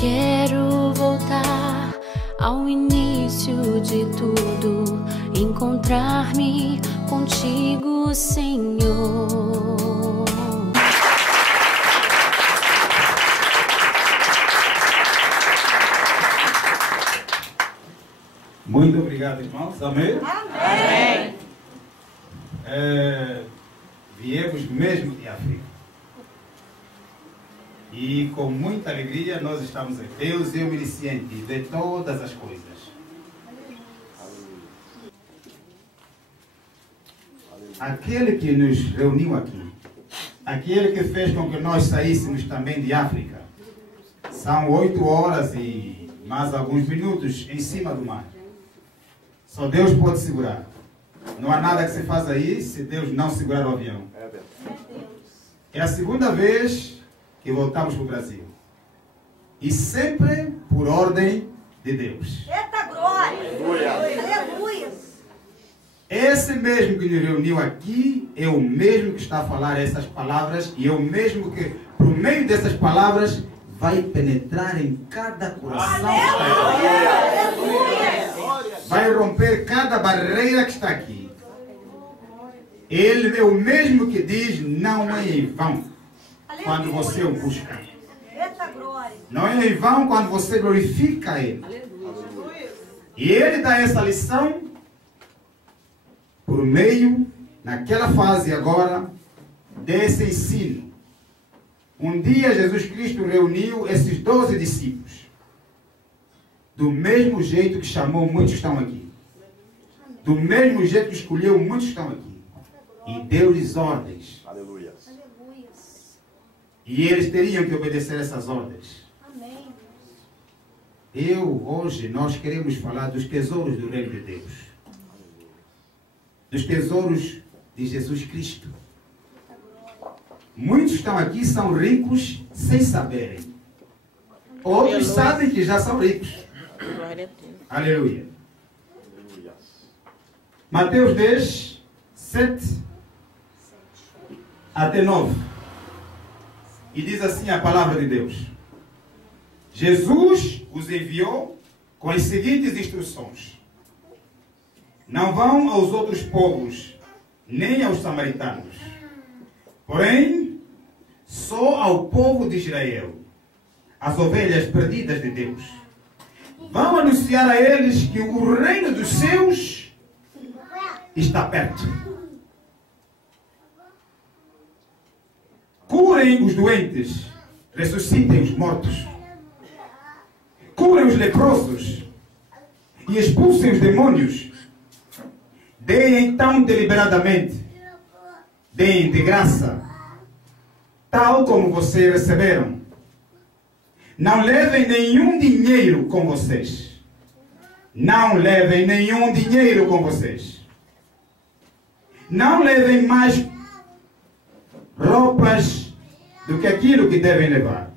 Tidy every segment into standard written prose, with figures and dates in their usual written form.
Quero voltar ao início de tudo, encontrar-me contigo, Senhor. Muito obrigado, irmãos. Amém? Amém. Viemos mesmo de África. E com muita alegria nós estamos aqui. Deus é o iniciante de todas as coisas. Aquele que nos reuniu aqui, aquele que fez com que nós saíssemos também de África, são 8 horas e mais alguns minutos em cima do mar. Só Deus pode segurar. Não há nada que se faça aí se Deus não segurar o avião. É a segunda vez que voltamos para o Brasil. E sempre por ordem de Deus. Eita glória! Aleluia! Esse mesmo que nos reuniu aqui é o mesmo que está a falar essas palavras e é o mesmo que, por meio dessas palavras, vai penetrar em cada coração. Aleluia! Vai romper cada barreira que está aqui. Ele é o mesmo que diz, não é em vão quando você o busca. Eita glória! Não é em vão quando você glorifica Ele. E Ele dá essa lição por meio, naquela fase agora, desse ensino. Um dia Jesus Cristo reuniu esses 12 discípulos. Do mesmo jeito que chamou muitos que estão aqui. Do mesmo jeito que escolheu muitos que estão aqui. E deu-lhes ordens. Aleluia. E eles teriam que obedecer essas ordens. Amém. Hoje, nós queremos falar dos tesouros do reino de Deus. Dos tesouros de Jesus Cristo. Muitos que estão aqui são ricos sem saberem. Outros sabem que já são ricos. Glória a Deus. Aleluia. Mateus 10, 7 até 9. E diz assim a palavra de Deus. Jesus os enviou com as seguintes instruções. Não vão aos outros povos, nem aos samaritanos. Porém, só ao povo de Israel, as ovelhas perdidas de Deus. Vão anunciar a eles que o reino dos céus está perto. Curem os doentes, ressuscitem os mortos. Curem os leprosos e expulsem os demônios. Deem então deliberadamente. Deem de graça, tal como vocês receberam. Não levem nenhum dinheiro com vocês. Não levem nenhum dinheiro com vocês. Não levem mais roupas do que aquilo que devem levar.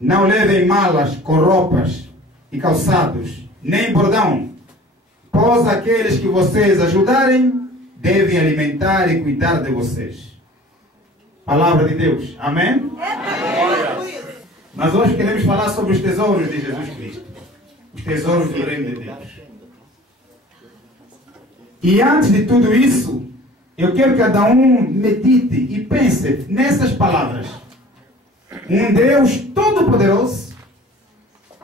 Não levem malas com roupas e calçados, nem bordão, pois aqueles que vocês ajudarem devem alimentar e cuidar de vocês. Palavra de Deus. Amém? Mas hoje queremos falar sobre os tesouros de Jesus Cristo. Os tesouros do reino de Deus. E antes de tudo isso, eu quero que cada um medite e pense nessas palavras. Um Deus todo-poderoso,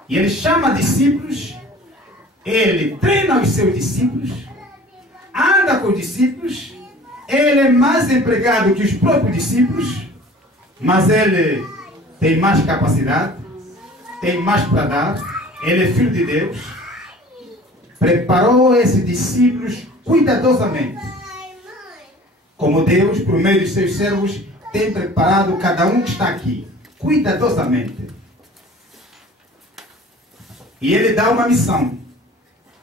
e Ele chama discípulos, Ele treina os seus discípulos, anda com os discípulos, Ele é mais empregado que os próprios discípulos, mas Ele tem mais capacidade, tem mais para dar, Ele é filho de Deus, preparou esses discípulos cuidadosamente, como Deus, por meio dos seus servos, tem preparado cada um que está aqui, cuidadosamente. E Ele dá uma missão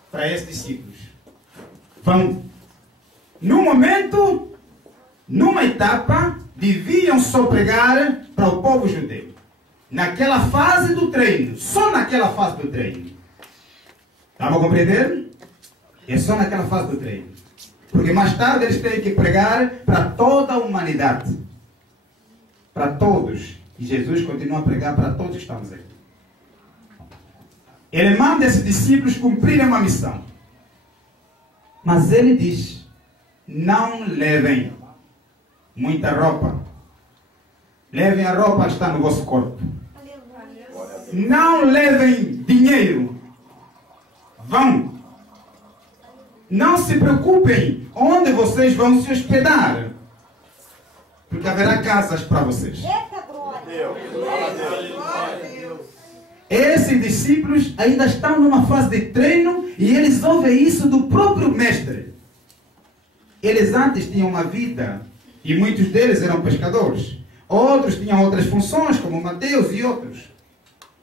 para esses discípulos. Vão, num momento, numa etapa, deviam só pregar para o povo judeu. Naquela fase do treino, só naquela fase do treino. Estão a compreender? É só naquela fase do treino. Porque mais tarde eles têm que pregar para toda a humanidade. Para todos. E Jesus continua a pregar para todos que estamos aqui. Ele manda esses discípulos cumprirem uma missão. Mas ele diz, não levem muita roupa. Levem a roupa que está no vosso corpo. Não levem dinheiro. Vão. Não se preocupem onde vocês vão se hospedar. Porque haverá casas para vocês. Esses discípulos ainda estão numa fase de treino e eles ouvem isso do próprio mestre. Eles antes tinham uma vida e muitos deles eram pescadores. Outros tinham outras funções, como Mateus e outros.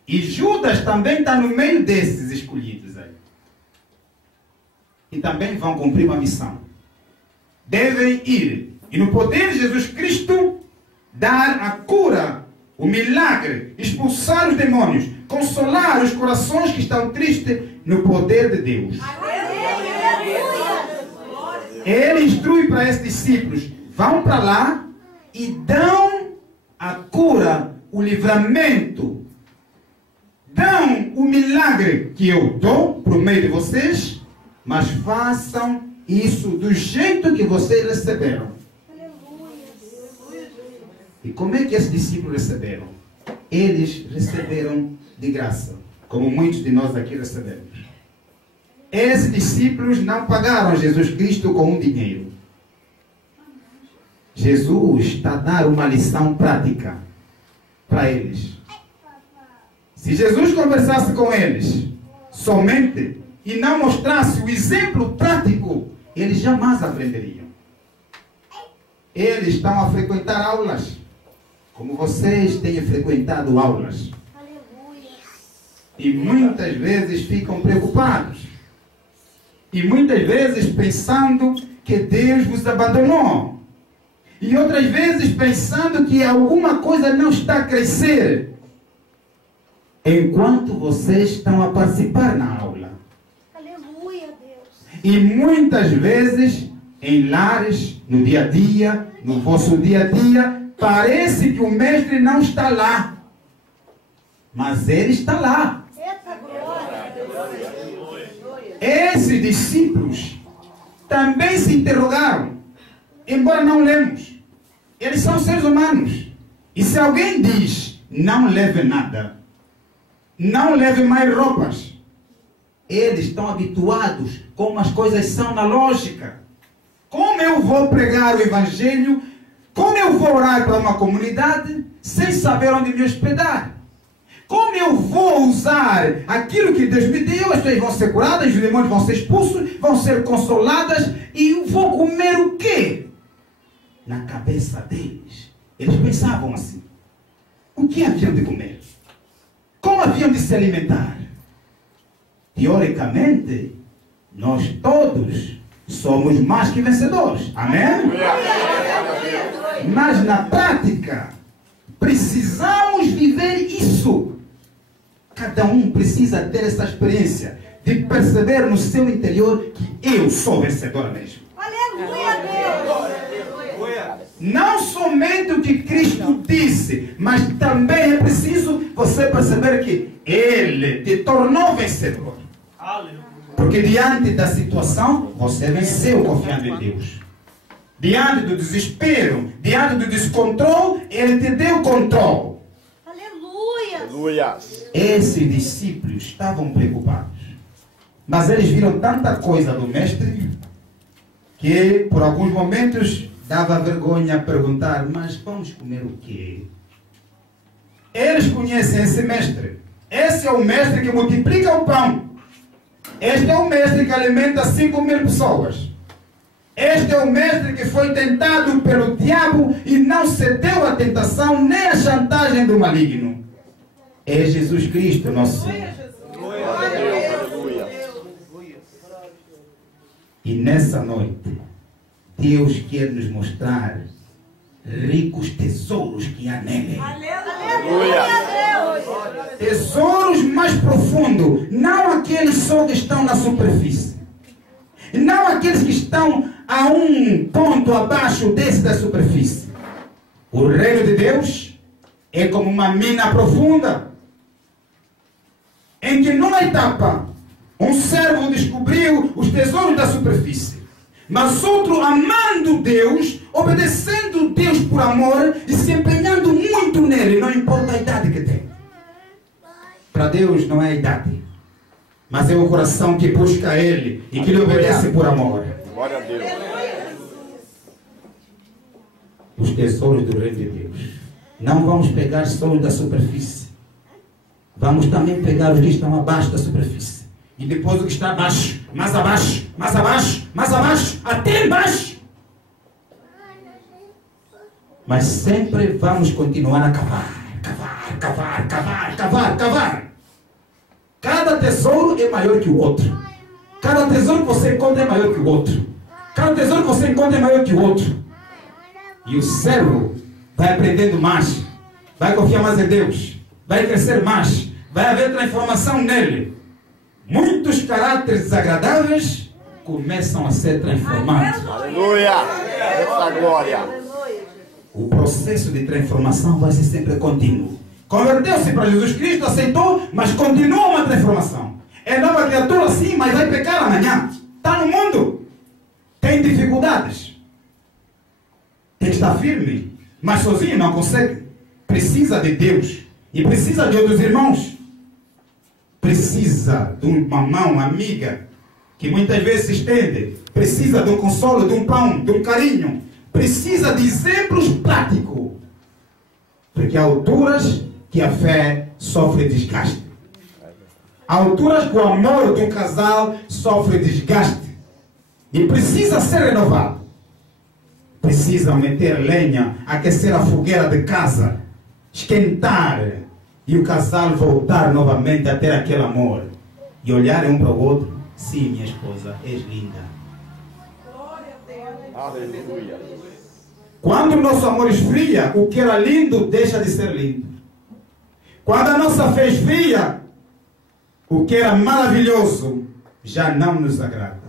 E Judas também está no meio desses escolhidos aí. E também vão cumprir uma missão. Devem ir e no poder de Jesus Cristo dar a cura, o milagre, expulsar os demônios, consolar os corações que estão tristes no poder de Deus. Ele instrui para esses discípulos, vão para lá e dão a cura, o livramento, dão o milagre que eu dou por meio de vocês, mas façam isso do jeito que vocês receberam. E como é que esses discípulos receberam? Eles receberam de graça, como muitos de nós aqui recebemos. Esses discípulos não pagaram Jesus Cristo com um dinheiro. Jesus está a dar uma lição prática para eles. Se Jesus conversasse com eles somente e não mostrasse o exemplo prático, eles jamais aprenderiam. Eles estão a frequentar aulas, como vocês têm frequentado aulas. E muitas vezes ficam preocupados. E muitas vezes pensando que Deus vos abandonou. E outras vezes pensando que alguma coisa não está a crescer. Enquanto vocês estão a participar na aula. Aleluia, Deus. E muitas vezes, em lares, no dia a dia, no vosso dia a dia, parece que o mestre não está lá. Mas ele está lá. Eita glória. Esses discípulos também se interrogaram, embora não lemos. Eles são seres humanos. E se alguém diz, não leve nada, não leve mais roupas, eles estão habituados como as coisas são na lógica. Como eu vou pregar o Evangelho? Como eu vou orar para uma comunidade sem saber onde me hospedar? Como eu vou usar aquilo que Deus me deu? As pessoas vão ser curadas, os demônios vão ser expulsos, vão ser consoladas. E eu vou comer o quê? Na cabeça deles, eles pensavam assim. O que haviam de comer? Como haviam de se alimentar? Teoricamente, nós todos somos mais que vencedores. Amém? Mas na prática, precisamos viver isso. Cada um precisa ter essa experiência de perceber no seu interior que eu sou vencedor mesmo. Aleluia, Deus. Não somente o que Cristo disse, mas também é preciso você perceber que Ele te tornou vencedor. Porque diante da situação, você venceu confiando em Deus. Diante do desespero, diante do descontrole, Ele te deu controle. Aleluia. Esses discípulos estavam preocupados. Mas eles viram tanta coisa do Mestre que por alguns momentos dava vergonha perguntar, mas vamos comer o quê? Eles conhecem esse Mestre. Esse é o Mestre que multiplica o pão. Este é o Mestre que alimenta 5.000 pessoas. Este é o Mestre que foi tentado pelo diabo e não cedeu à tentação nem à chantagem do maligno. É Jesus Cristo, nosso Senhor. E nessa noite, Deus quer nos mostrar ricos tesouros que há nele. Aleluia, Deus. Tesouros mais profundos, não aqueles só que estão na superfície. Não aqueles que estão a um ponto abaixo desse da superfície. O reino de Deus é como uma mina profunda, em que numa etapa um servo descobriu os tesouros da superfície, mas outro amando Deus, obedecendo Deus por amor e se empenhando muito nele, não importa a idade que tem. Para Deus não é a idade, mas é o coração que busca Ele e que lhe obedece por amor. Glória a Deus. Os tesouros do reino de Deus. Não vamos pegar só os da superfície. Vamos também pegar os que estão abaixo da superfície. E depois o que está abaixo, mais abaixo, mais abaixo, mais abaixo, até embaixo. Mas sempre vamos continuar a cavar, cavar, cavar, cavar, cavar, cavar. Cada tesouro é maior que o outro. Cada tesouro que você encontra é maior que o outro. Cada tesouro que você encontra é maior que o outro. E o servo vai aprendendo mais, vai confiar mais em Deus, vai crescer mais, vai haver transformação nele. Muitos caráteres desagradáveis começam a ser transformados. Aleluia! Essa glória! O processo de transformação vai ser sempre contínuo. Converteu-se para Jesus Cristo, aceitou, mas continua uma transformação. É nova criatura sim, mas vai pecar amanhã. Está no mundo. Tem dificuldades. Tem que estar firme. Mas sozinho não consegue. Precisa de Deus. E precisa de outros irmãos. Precisa de uma mão amiga que muitas vezes se estende. Precisa de um consolo, de um pão, de um carinho. Precisa de exemplos práticos. Porque há alturas que a fé sofre desgaste. Há alturas que o amor de um casal sofre desgaste. E precisa ser renovado. Precisa meter lenha, aquecer a fogueira de casa, esquentar. E o casal voltar novamente a ter aquele amor. E olharem um para o outro. Sim, minha esposa, és linda. Aleluia! Quando o nosso amor esfria, o que era lindo deixa de ser lindo. Quando a nossa fé esfria, o que era maravilhoso já não nos agrada.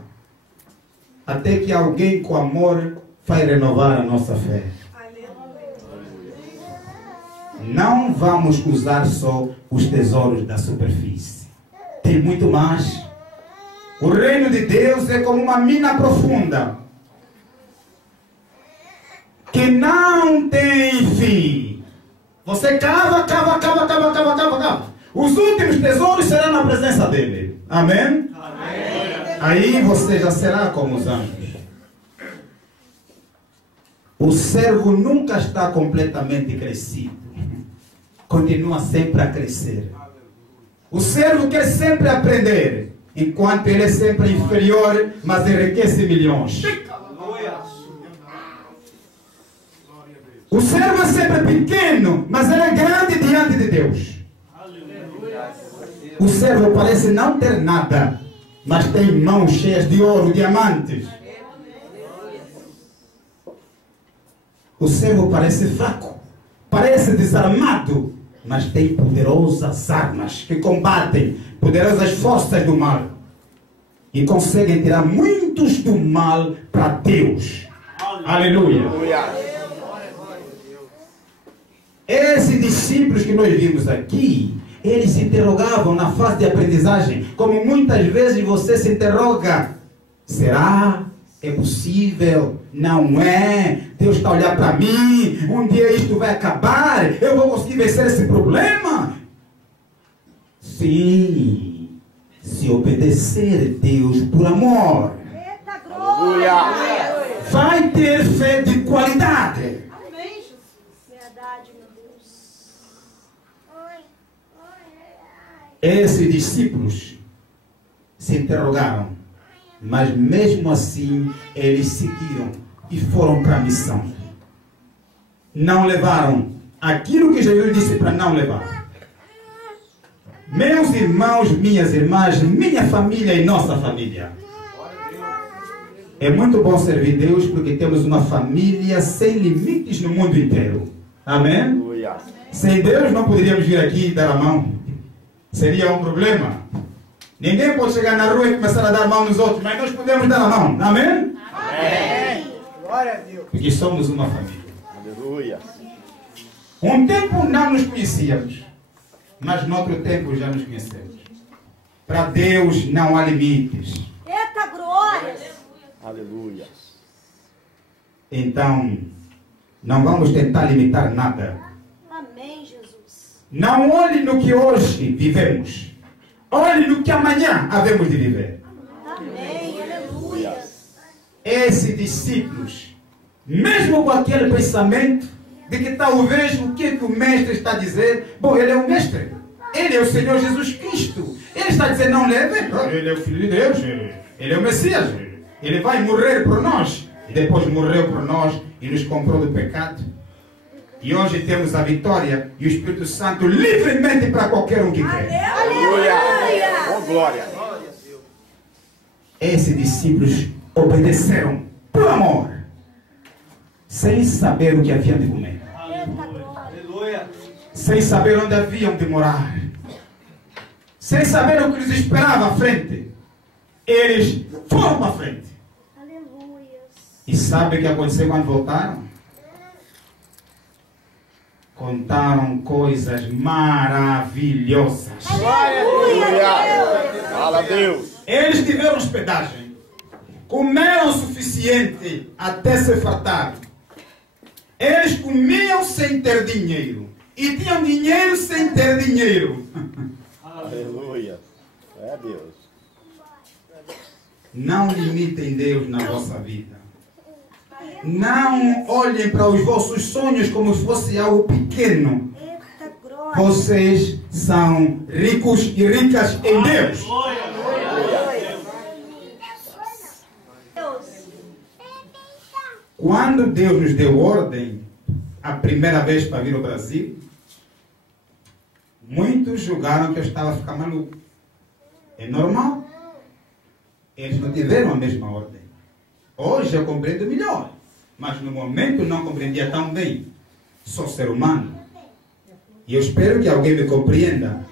Até que alguém com amor vai renovar a nossa fé. Não vamos usar só os tesouros da superfície. Tem muito mais. O reino de Deus é como uma mina profunda que não tem fim. Você cava, cava, cava, cava, cava, cava, cava. Os últimos tesouros serão na presença dele. Amém? Amém. Aí você já será como os anjos. O servo nunca está completamente crescido. Continua sempre a crescer. O servo quer sempre aprender, enquanto ele é sempre inferior, mas enriquece milhões. O servo é sempre pequeno, mas ele é grande diante de Deus. O servo parece não ter nada, mas tem mãos cheias de ouro, diamantes. O servo parece fraco, parece desarmado, mas tem poderosas armas que combatem poderosas forças do mal e conseguem tirar muitos do mal para Deus. Aleluia! Esses discípulos que nós vimos aqui, eles se interrogavam na fase de aprendizagem, como muitas vezes você se interroga: será? É possível? Não é? Deus está olhando para mim? Um dia isto vai acabar? Eu vou conseguir vencer esse problema? Sim, se obedecer a Deus por amor, vai ter fé de qualidade. Esses discípulos se interrogaram, mas mesmo assim eles seguiram e foram para a missão. Não levaram aquilo que Jesus disse para não levar. Meus irmãos, minhas irmãs, minha família e nossa família. É muito bom servir Deus porque temos uma família sem limites no mundo inteiro. Amém? Sem Deus não poderíamos vir aqui e dar a mão. Seria um problema. Ninguém pode chegar na rua e começar a dar a mão nos outros, mas nós podemos dar a mão. Amém? Amém. Glória a Deus. Porque somos uma família. Aleluia. Um tempo não nos conhecíamos, mas no outro tempo já nos conhecemos. Para Deus não há limites. Eita glória! Aleluia. Então, não vamos tentar limitar nada. Amém, Jesus. Não olhe no que hoje vivemos. Olhe no que amanhã havemos de viver. Amém, aleluia. Esses discípulos, mesmo com aquele pensamento de que talvez o que o mestre está a dizer, bom, ele é o mestre, ele é o Senhor Jesus Cristo, ele está a dizer, não leve, ele é o Filho de Deus, ele é o Messias, ele vai morrer por nós, e depois morreu por nós e nos comprou do pecado. E hoje temos a vitória e o Espírito Santo livremente para qualquer um que quer. Aleluia. Oh, glória. Esses discípulos obedeceram por amor, sem saber o que haviam de comer, sem saber onde haviam de morar, sem saber o que lhes esperava à frente. Eles foram para frente. Aleluia. E sabe o que aconteceu quando voltaram? Contaram coisas maravilhosas. Aleluia. Fala a Deus. Eles tiveram hospedagem, comeram o suficiente até se fartar. Eles comiam sem ter dinheiro e tinham dinheiro sem ter dinheiro. Aleluia. É Deus. Não limitem Deus na vossa vida. Não olhem para os vossos sonhos como se fosse algo pequeno. Eita glória. Vocês são ricos e ricas em Deus. Deus. Quando Deus nos deu ordem, a primeira vez para vir ao Brasil, muitos julgaram que eu estava a ficar maluco. É normal. Eles não tiveram a mesma ordem. Hoje eu compreendo melhor, mas no momento não compreendia tão bem. Sou ser humano. E eu espero que alguém me compreenda.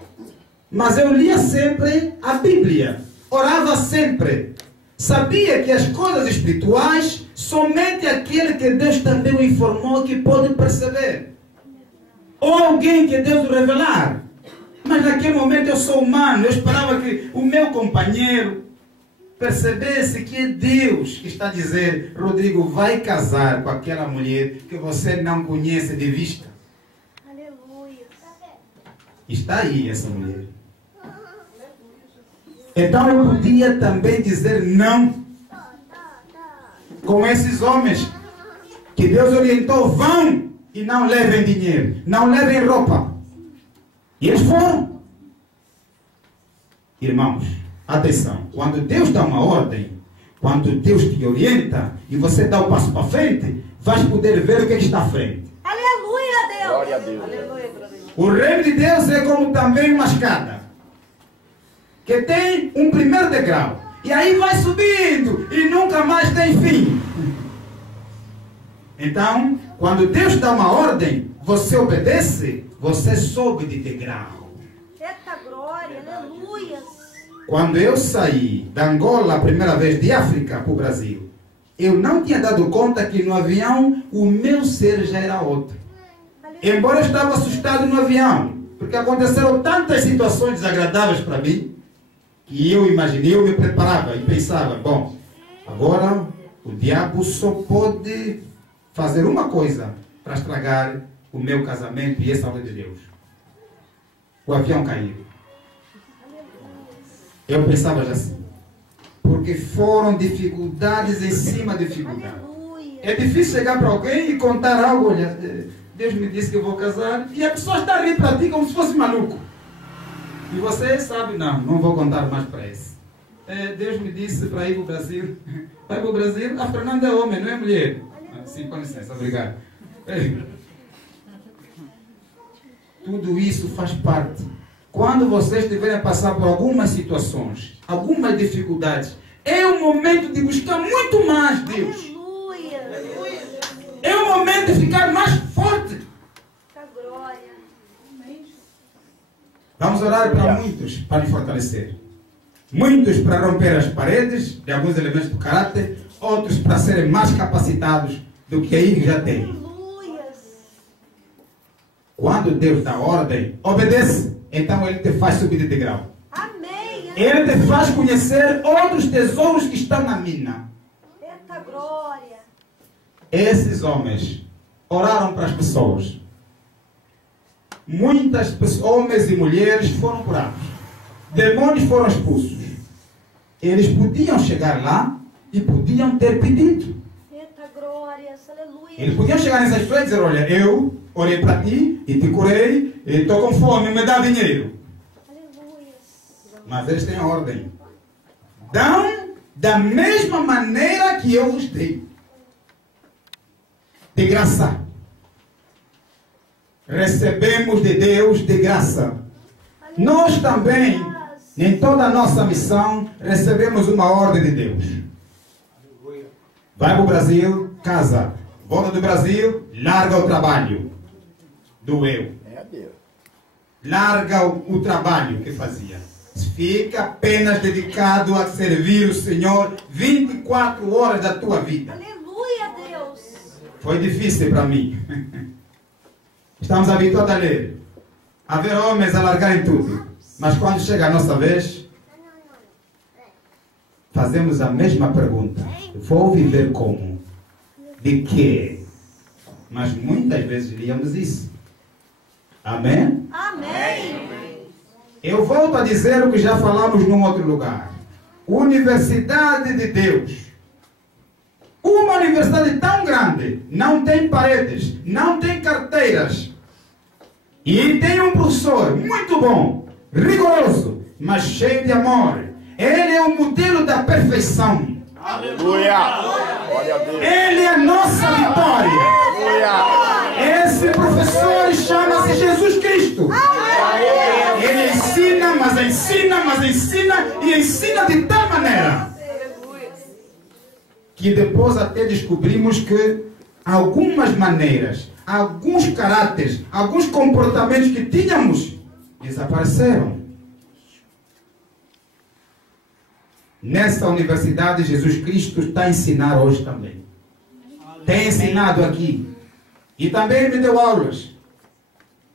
Mas eu lia sempre a Bíblia. Orava sempre. Sabia que as coisas espirituais, somente aquele que Deus também o informou que pode perceber. Ou alguém que Deus o revelar. Mas naquele momento eu sou humano. Eu esperava que o meu companheiro percebesse que é Deus que está a dizer: Rodrigo, vai casar com aquela mulher que você não conhece de vista. Aleluia. Está aí essa mulher. Então eu podia também dizer não. Com esses homens que Deus orientou, vão e não levem dinheiro, não levem roupa. E eles foram. Irmãos, atenção, quando Deus dá uma ordem, quando Deus te orienta e você dá o passo para frente, vais poder ver o que está à frente. Aleluia, Deus. Glória a Deus. O reino de Deus é como também uma escada, que tem um primeiro degrau, e aí vai subindo e nunca mais tem fim. Então, quando Deus dá uma ordem, você obedece, você sobe de degrau. Eita glória, aleluia. Quando eu saí da Angola a primeira vez de África para o Brasil, eu não tinha dado conta que no avião o meu ser já era outro. Embora eu estava assustado no avião, porque aconteceram tantas situações desagradáveis para mim, que eu imaginei, eu me preparava e pensava, bom, agora o diabo só pode fazer uma coisa para estragar o meu casamento e essa obra de Deus. O avião caiu. Eu pensava já assim, porque foram dificuldades em cima de dificuldade. Aleluia. É difícil chegar para alguém e contar algo, olha, Deus me disse que eu vou casar, e a pessoa está a rir para ti como se fosse maluco. E você sabe, não vou contar mais para esse. Deus me disse para ir para o Brasil. Vai para o Brasil? A Fernanda é homem, não é mulher. Sim, com licença, obrigado. Tudo isso faz parte. Quando vocês tiverem a passar por algumas situações, algumas dificuldades, é o momento de buscar muito mais Deus. Aleluia. É o momento de ficar mais forte. Eita glória. Vamos orar para muitos, para lhe fortalecer. Muitos para romper as paredes de alguns elementos do caráter, outros para serem mais capacitados do que aí já têm. Aleluia. Quando Deus dá ordem, obedece. Então Ele te faz subir de degrau. Amém. Ele te faz conhecer outros tesouros que estão na mina. Eita glória. Esses homens oraram para as pessoas. Muitas pessoas, homens e mulheres foram curados. Demônios foram expulsos. Eles podiam chegar lá e podiam ter pedido. Eita glória. Aleluia. Eles podiam chegar nessa história e dizer, olha, eu orei para ti e te curei, e estou com fome, me dá dinheiro. Aleluia. Mas eles têm ordem. Dão da mesma maneira que eu vos dei. De graça. Recebemos de Deus de graça. Nós também, em toda a nossa missão, recebemos uma ordem de Deus. Vai para o Brasil, casa. Volta do Brasil, larga o trabalho do eu. É Deus. Larga o trabalho que fazia. Fica apenas dedicado a servir o Senhor 24 horas da tua vida. Aleluia, Deus. Foi difícil para mim. Estamos habituados a ler. A ver homens a largarem tudo. Mas quando chega a nossa vez, fazemos a mesma pergunta. Vou viver como? De quê? Mas muitas vezes líamos isso. Amém? Amém. Eu volto a dizer o que já falamos num outro lugar. Universidade de Deus. Uma universidade tão grande, não tem paredes, não tem carteiras. E tem um professor muito bom, rigoroso, mas cheio de amor. Ele é o modelo da perfeição. Aleluia. Glória a Deus. Ele é a nossa vitória. Aleluia. Esse professor chama-se Jesus Cristo. Ele ensina, mas ensina, mas ensina e ensina de tal maneira que depois até descobrimos que algumas maneiras, alguns caráteres, alguns comportamentos que tínhamos desapareceram. Nessa universidade, Jesus Cristo está a ensinar hoje também. Tem ensinado aqui. E também me deu aulas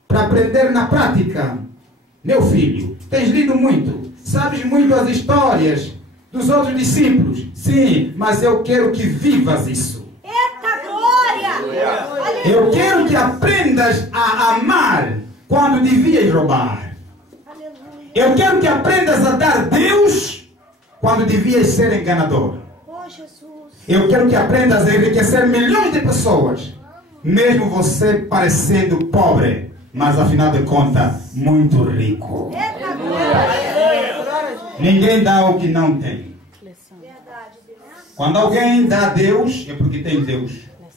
para aprender na prática. Meu filho, tens lido muito, sabes muito as histórias dos outros discípulos. Sim, mas eu quero que vivas isso. Eita glória. Eu quero que aprendas a amar quando devias roubar. Aleluia. Eu quero que aprendas a dar Deus quando devias ser enganador. Oh, Jesus. Eu quero que aprendas a enriquecer milhões de pessoas, mesmo você parecendo pobre, mas afinal de contas, muito rico. Eita glória. Ninguém dá o que não tem. Verdade, Deus. Quando alguém dá a Deus, é porque tem Deus.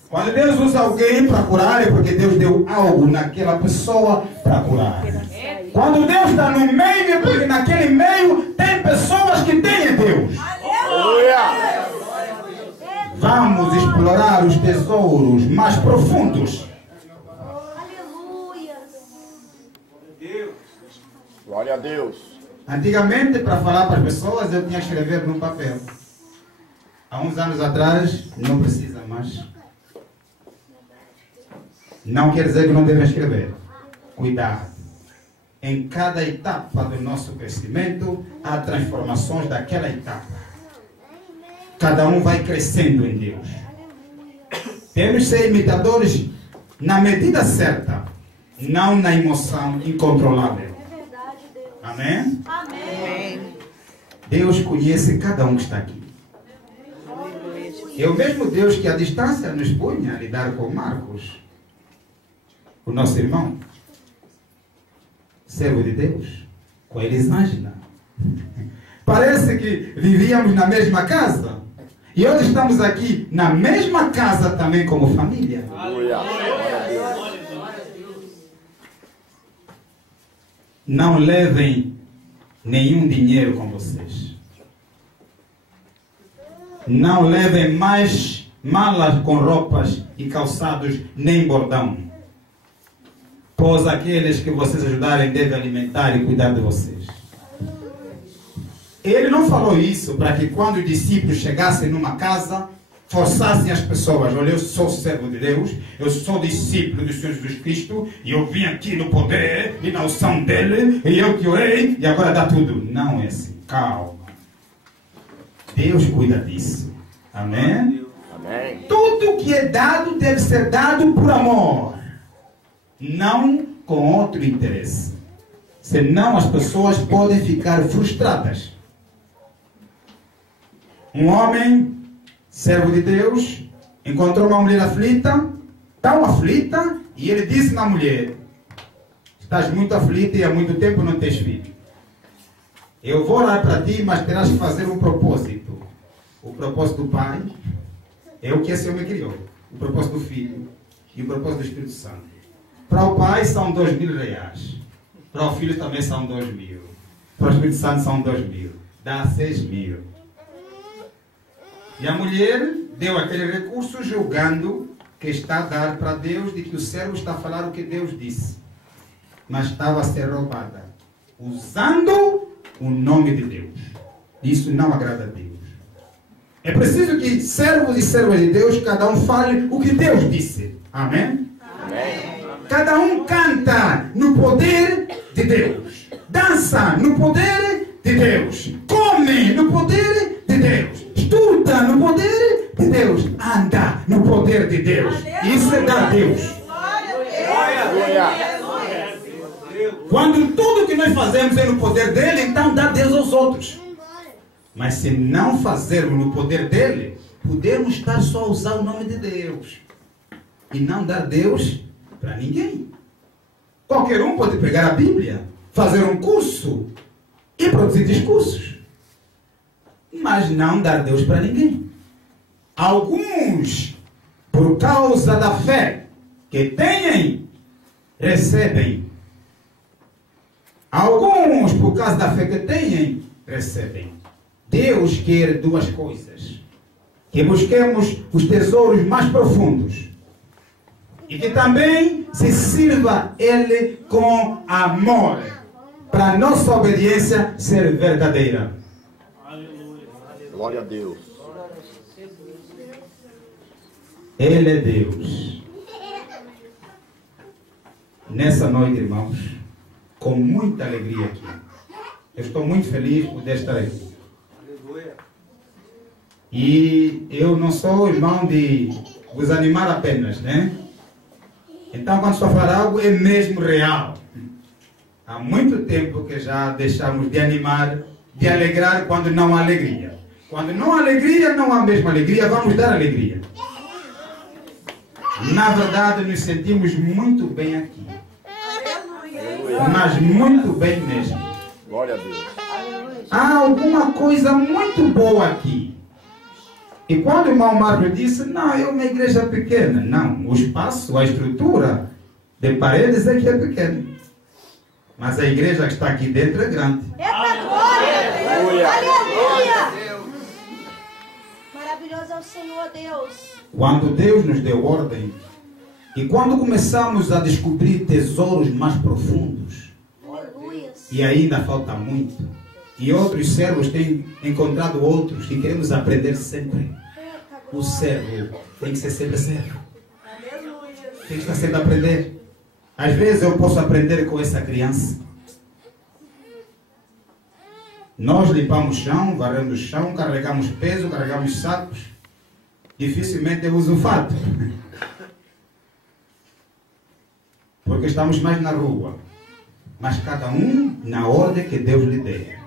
Quando Deus usa alguém para curar, é porque Deus deu algo naquela pessoa para curar. Quando Deus está no meio, é porque naquele meio tem pessoas que têm Deus. Aleluia. Vamos explorar os tesouros mais profundos. Aleluia. Glória a Deus. Antigamente, para falar para as pessoas, eu tinha que escrever num papel. Há uns anos atrás, não precisa mais. Não quer dizer que não devem escrever. Cuidado. Em cada etapa do nosso crescimento, há transformações daquela etapa. Cada um vai crescendo em Deus. Temos que ser imitadores na medida certa, não na emoção incontrolável. É verdade, Deus. Amém? Amém. Deus conhece cada um que está aqui. É o mesmo Deus que à distância nos punha a lidar com Marcos, o nosso irmão, servo de Deus, com a Elisângela. Parece que vivíamos na mesma casa. E hoje estamos aqui na mesma casa também como família. Aleluia. Glória a Deus. Não levem nenhum dinheiro com vocês. Não levem mais malas com roupas e calçados, nem bordão. Pois aqueles que vocês ajudarem devem alimentar e cuidar de vocês. Ele não falou isso para que quando os discípulos chegassem numa casa, forçassem as pessoas: olha, eu sou servo de Deus, eu sou discípulo do Senhor Jesus Cristo, e eu vim aqui no poder e na unção dele, e eu que orei, e agora dá tudo. Não é assim. Calma. Deus cuida disso. Amém? Amém. Tudo que é dado deve ser dado por amor, não com outro interesse. Senão as pessoas podem ficar frustradas. Um homem, servo de Deus, encontrou uma mulher aflita, tão aflita, e ele disse na mulher: estás muito aflita e há muito tempo não tens filho. Eu vou orar para ti, mas terás que fazer um propósito. O propósito do Pai é o que esse homem criou. O propósito do Filho e o propósito do Espírito Santo. Para o Pai são 2.000 reais. Para o Filho também são 2.000. Para o Espírito Santo são 2.000. Dá 6.000. E a mulher deu aquele recurso julgando que está a dar para Deus, de que o servo está a falar o que Deus disse. Mas estava a ser roubada, usando o nome de Deus. Isso não agrada a Deus. É preciso que servos e servas de Deus, cada um fale o que Deus disse. Amém? Amém. Cada um canta no poder de Deus. Dança no poder de Deus. Come no poder de Deus. Estuda no poder de Deus. Anda no poder de Deus. Isso é dar a Deus. Quando tudo que nós fazemos é no poder dele, então dá Deus aos outros. Mas se não fazermos no poder dele, podemos estar só a usar o nome de Deus e não dar Deus para ninguém. Qualquer um pode pegar a Bíblia, fazer um curso e produzir discursos, mas não dar Deus para ninguém. Alguns, por causa da fé que têm, recebem. Alguns, por causa da fé que têm, recebem. Deus quer duas coisas: que busquemos os tesouros mais profundos e que também se sirva Ele com amor, para a nossa obediência ser verdadeira. Glória a Deus. Ele é Deus. Nessa noite, irmãos, com muita alegria aqui. Eu estou muito feliz por poder estar aqui. E eu não sou irmão de vos animar apenas, né? Então, quando estou a falar algo, é mesmo real. Há muito tempo que já deixamos de animar, de alegrar quando não há alegria. Quando não há alegria, não há mesmo alegria, vamos dar alegria. Na verdade, nos sentimos muito bem aqui. Mas muito bem mesmo. Glória a Deus. Há alguma coisa muito boa aqui. E quando o irmão Mário disse: não, é uma igreja pequena. Não, o espaço, a estrutura de paredes é que é pequena. Mas a igreja que está aqui dentro é grande. Eita glória! Aleluia! Maravilhoso é o Senhor Deus. Quando Deus nos deu ordem, e quando começamos a descobrir tesouros mais profundos, Aleluia. e ainda falta muito, e outros servos têm encontrado outros, e queremos aprender sempre. O servo tem que ser sempre servo. Tem que estar sempre a aprender. Às vezes eu posso aprender com essa criança. Nós limpamos o chão, varremos o chão, carregamos peso, carregamos sacos. Dificilmente eu uso fato. Porque estamos mais na rua. Mas cada um na ordem que Deus lhe dê.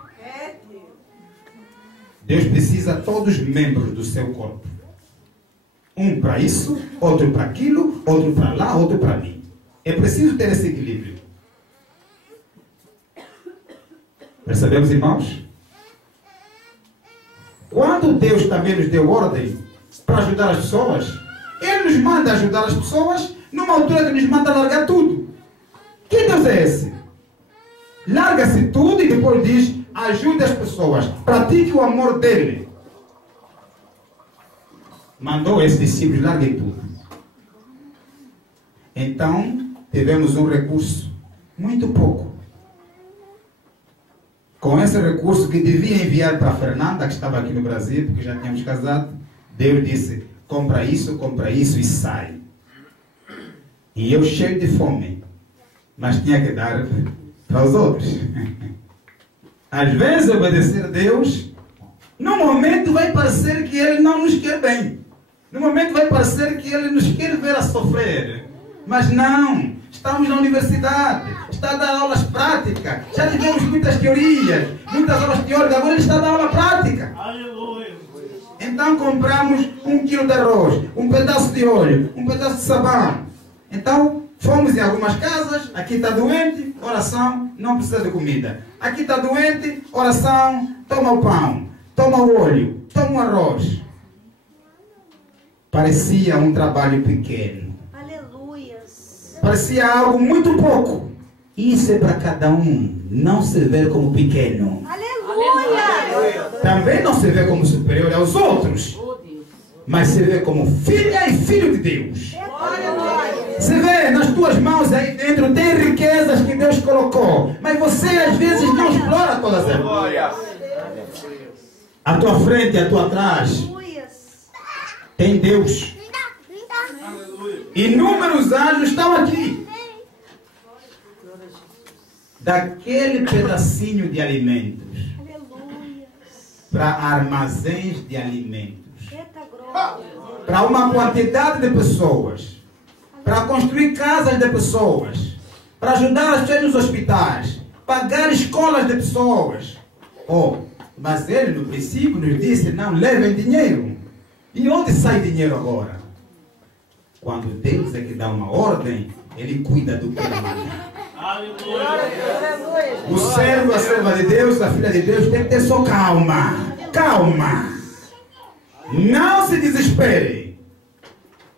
Deus precisa de todos os membros do seu corpo. Um para isso, outro para aquilo, outro para lá, outro para mim. É preciso ter esse equilíbrio. Percebemos, irmãos? Quando Deus também nos deu ordem para ajudar as pessoas, Ele nos manda ajudar as pessoas numa altura que nos manda largar tudo. Que Deus é esse? Larga-se tudo e depois diz: ajude as pessoas, pratique o amor dele. Mandou esses discípulos: larguem tudo. Então, tivemos um recurso, muito pouco. Com esse recurso que devia enviar para a Fernanda, que estava aqui no Brasil, porque já tínhamos casado, Deus disse: compra isso e sai. E eu cheio de fome, mas tinha que dar para os outros. Às vezes obedecer a Deus, no momento vai parecer que Ele não nos quer bem. No momento vai parecer que Ele nos quer ver a sofrer. Mas não, estamos na universidade, está a dar aulas práticas. Já tivemos muitas teorias, muitas aulas teóricas, agora Ele está a dar aula prática. Aleluia. Então compramos 1 quilo de arroz, um pedaço de óleo, um pedaço de sabão. Então fomos em algumas casas, aqui está doente, oração, não precisa de comida. Aqui está doente, oração, toma o pão, toma o óleo, toma o arroz. Parecia um trabalho pequeno. Aleluias. Parecia algo muito pouco. Isso é para cada um não se ver como pequeno. Aleluia. Também não se vê como superior aos outros. Mas se vê como filha e filho de Deus. Se vê nas tuas mãos aí dentro, tem riquezas que Deus colocou. Mas você às vezes não explora todas elas. À tua frente, à tua trás, tem Deus. Inúmeros anjos estão aqui. Daquele pedacinho de alimentos para armazéns de alimentos, para uma quantidade de pessoas, para construir casas de pessoas, para ajudar as pessoas nos hospitais, pagar escolas de pessoas. Mas ele no princípio nos disse, não levem dinheiro. E onde sai dinheiro agora? Quando Deus é que dá uma ordem, Ele cuida do que Ele manda. O servo, a serva de Deus, a filha de Deus tem que ter só calma. Calma. Não se desespere.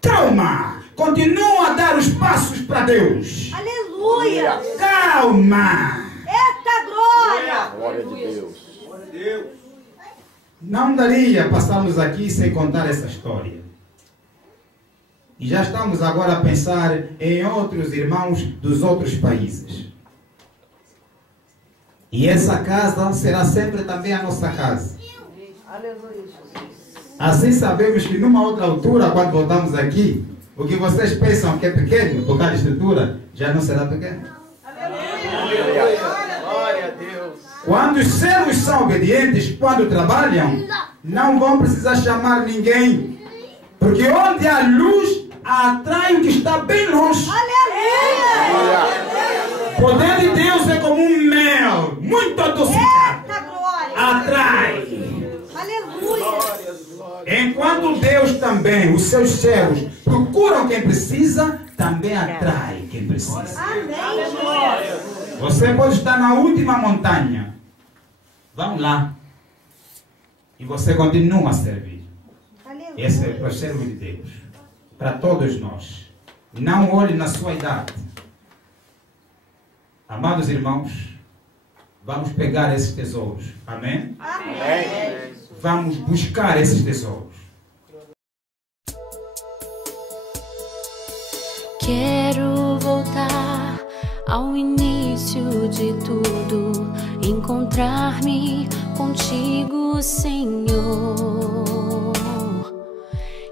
Calma. Continua a dar os passos para Deus. Aleluia. Calma. Eita glória. Glória de Deus. Não daria passarmos aqui sem contar essa história. E já estamos agora a pensar em outros irmãos dos outros países. E essa casa será sempre também a nossa casa. Assim sabemos que numa outra altura, quando voltamos aqui, o que vocês pensam que é pequeno, por causa da estrutura, já não será pequeno. Glória a Deus. Quando os servos são obedientes, quando trabalham, não vão precisar chamar ninguém. Porque onde há luz, atrai o que está bem longe. Aleluia. O poder de Deus é como um mel, muito adocicado. Eita glória. Atrai. Aleluia. Enquanto Deus também, os seus servos, procuram quem precisa, também atrai quem precisa. Amém. Você pode estar na última montanha. Vamos lá. E você continua a servir. Esse é o servo de Deus. Para todos nós. Não olhe na sua idade. Amados irmãos, vamos pegar esses tesouros. Amém? Amém. Vamos buscar esses tesouros. Quero voltar ao início de tudo, encontrar-me contigo, Senhor.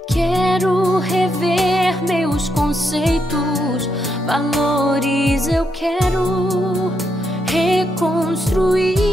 Quero rever meus conceitos, valores, eu quero reconstruir.